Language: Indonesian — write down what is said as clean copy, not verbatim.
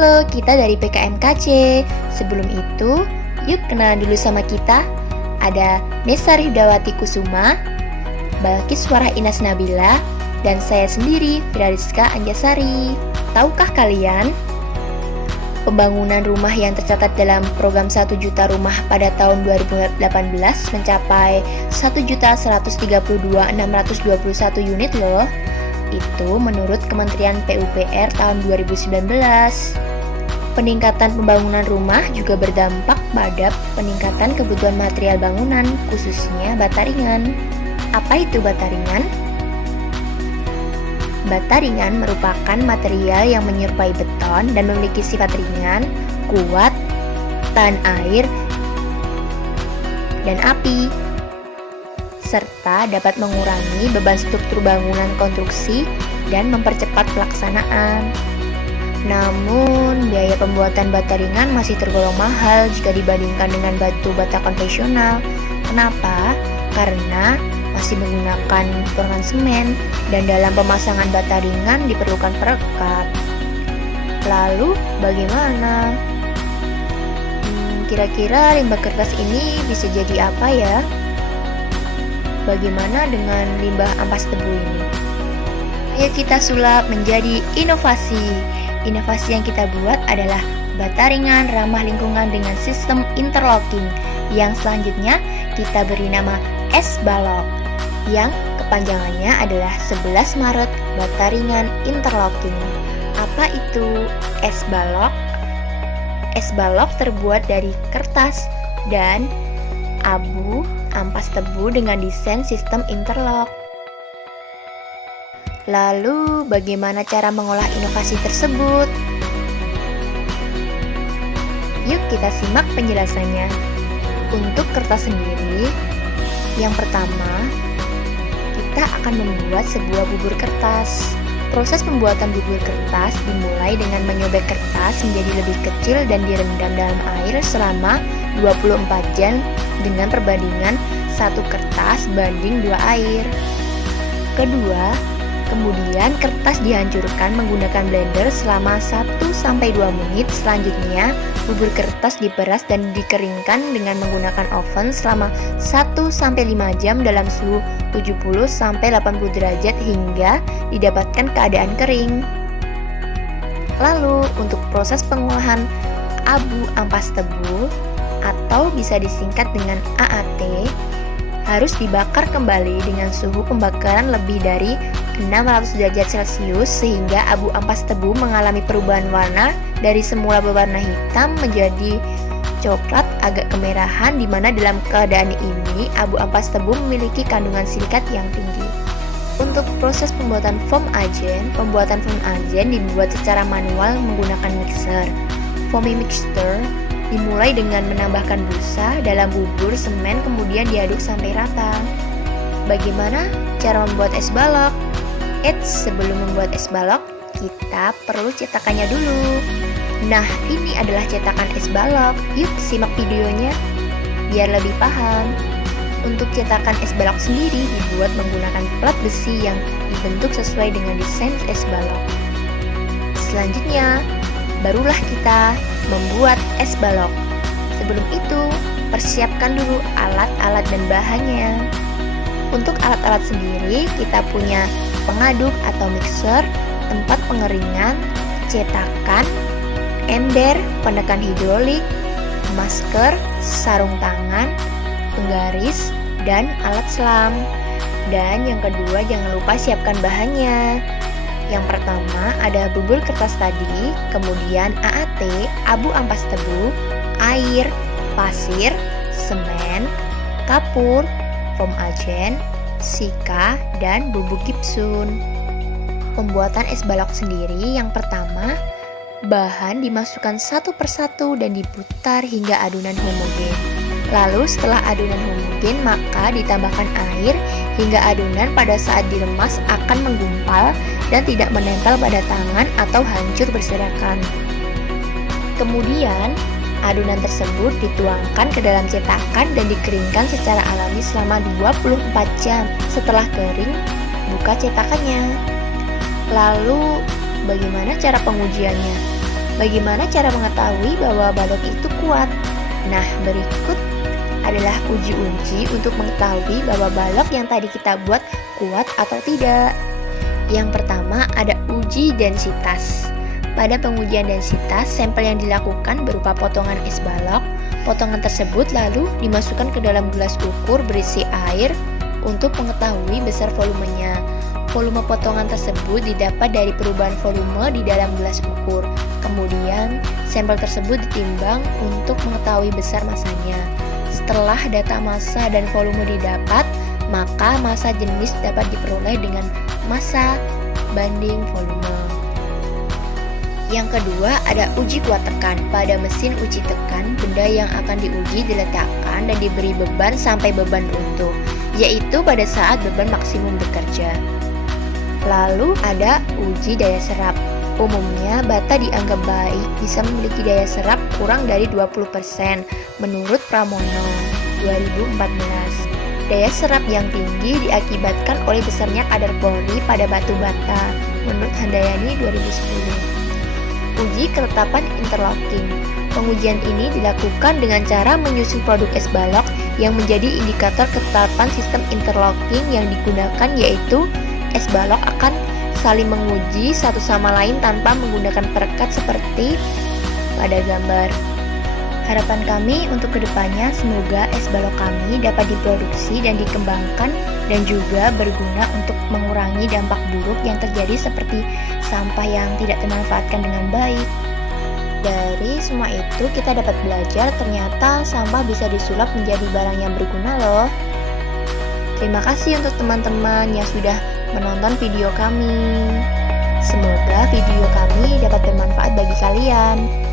Halo, kita dari PKMKC. Sebelum itu, yuk kenalan dulu sama kita. Ada Nesa Ridawati Kusuma, Balkiswara Inas Nabila, dan saya sendiri, Firariska Anjasari. Tahukah kalian, pembangunan rumah yang tercatat dalam program 1 juta rumah pada tahun 2018 mencapai 1.132.621 unit loh. Itu menurut Kementerian PUPR tahun 2019. Peningkatan pembangunan rumah juga berdampak pada peningkatan kebutuhan material bangunan, khususnya bata ringan. Apa itu bata ringan? Bata ringan merupakan material yang menyerupai beton dan memiliki sifat ringan, kuat, tahan air, dan api, serta dapat mengurangi beban struktur bangunan konstruksi dan mempercepat pelaksanaan. Namun, biaya pembuatan bata ringan masih tergolong mahal jika dibandingkan dengan batu bata konvensional. Kenapa? Karena masih menggunakan potongan semen dan dalam pemasangan bata ringan diperlukan perekat. Lalu, bagaimana? Kira-kira limbah kertas ini bisa jadi apa ya? Bagaimana dengan limbah ampas tebu ini? Ayo kita sulap menjadi inovasi. Inovasi yang kita buat adalah bata ringan ramah lingkungan dengan sistem interlocking. Yang selanjutnya kita beri nama S-Balok, yang kepanjangannya adalah 11 Maret Bata Ringan Interlocking. Apa itu S-Balok? S-Balok terbuat dari kertas dan abu ampas tebu dengan desain sistem interlock. Lalu, bagaimana cara mengolah inovasi tersebut? Yuk kita simak penjelasannya. Untuk kertas sendiri, yang pertama, kita akan membuat sebuah bubur kertas. Proses pembuatan bubur kertas dimulai dengan menyobek kertas menjadi lebih kecil dan direndam dalam air selama 24 jam dengan perbandingan 1 kertas banding 2 air. Kedua, kemudian kertas dihancurkan menggunakan blender selama 1-2 menit. Selanjutnya, bubur kertas diperas dan dikeringkan dengan menggunakan oven selama 1-5 jam dalam suhu 70-80 derajat hingga didapatkan keadaan kering. Lalu, untuk proses pengolahan abu ampas tebu atau bisa disingkat dengan AAT, harus dibakar kembali dengan suhu pembakaran lebih dari 600 derajat Celcius sehingga abu ampas tebu mengalami perubahan warna dari semula berwarna hitam menjadi coklat agak kemerahan, di mana dalam keadaan ini abu ampas tebu memiliki kandungan silikat yang tinggi. Untuk proses pembuatan foam agen dibuat secara manual menggunakan mixer. Foamy mixture dimulai dengan menambahkan busa dalam bubur semen kemudian diaduk sampai rata. Bagaimana cara membuat es balok? Sebelum membuat es balok, kita perlu cetakannya dulu. Nah, ini adalah cetakan es balok. Yuk simak videonya biar lebih paham. Untuk cetakan es balok sendiri dibuat menggunakan plat besi yang dibentuk sesuai dengan desain es balok. Selanjutnya, barulah kita membuat es balok. Sebelum itu, persiapkan dulu alat-alat dan bahannya. Untuk alat-alat sendiri, kita punya pengaduk atau mixer, tempat pengeringan, cetakan, ember, penekan hidrolik, masker, sarung tangan, penggaris, dan alat selam. Dan yang kedua, jangan lupa siapkan bahannya. Yang pertama ada bubur kertas tadi, kemudian AAT, abu ampas tebu, air, pasir, semen, kapur, foam agen, sika, dan bubuk gipsun. Pembuatan es balok sendiri, yang pertama, bahan dimasukkan satu persatu dan diputar hingga adonan homogen. Lalu setelah adonan homogen, maka ditambahkan air hingga adonan pada saat diremas akan menggumpal dan tidak menempel pada tangan atau hancur berserakan. Kemudian, adonan tersebut dituangkan ke dalam cetakan dan dikeringkan secara alami selama 24 jam. Setelah kering, buka cetakannya. Lalu, bagaimana cara pengujiannya? Bagaimana cara mengetahui bahwa balok itu kuat? Nah, berikut adalah uji-uji untuk mengetahui bahwa balok yang tadi kita buat kuat atau tidak. Yang pertama ada uji densitas. Pada pengujian densitas, sampel yang dilakukan berupa potongan es balok. Potongan tersebut lalu dimasukkan ke dalam gelas ukur berisi air untuk mengetahui besar volumenya. Volume potongan tersebut didapat dari perubahan volume di dalam gelas ukur. Kemudian, sampel tersebut ditimbang untuk mengetahui besar massanya. Setelah data massa dan volume didapat, maka massa jenis dapat diperoleh dengan massa banding volume. Yang kedua ada uji kuat tekan. Pada mesin uji tekan, benda yang akan diuji diletakkan dan diberi beban sampai beban runtuh, yaitu pada saat beban maksimum bekerja. Lalu ada uji daya serap. Umumnya bata dianggap baik bisa memiliki daya serap kurang dari 20% menurut Pramono 2014. Daya serap yang tinggi diakibatkan oleh besarnya kadar pori pada batu bata menurut Handayani 2010. Uji ketetapan interlocking. Pengujian ini dilakukan dengan cara menyusun produk es balok yang menjadi indikator ketetapan sistem interlocking yang digunakan, yaitu es balok akan saling menguji satu sama lain tanpa menggunakan perekat seperti pada gambar. Harapan kami untuk kedepannya semoga es balok kami dapat diproduksi dan dikembangkan dan juga berguna untuk mengurangi dampak buruk yang terjadi seperti sampah yang tidak dimanfaatkan dengan baik. Dari semua itu kita dapat belajar ternyata sampah bisa disulap menjadi barang yang berguna loh. Terima kasih untuk teman-teman yang sudah menonton video kami. Semoga video kami dapat bermanfaat bagi kalian.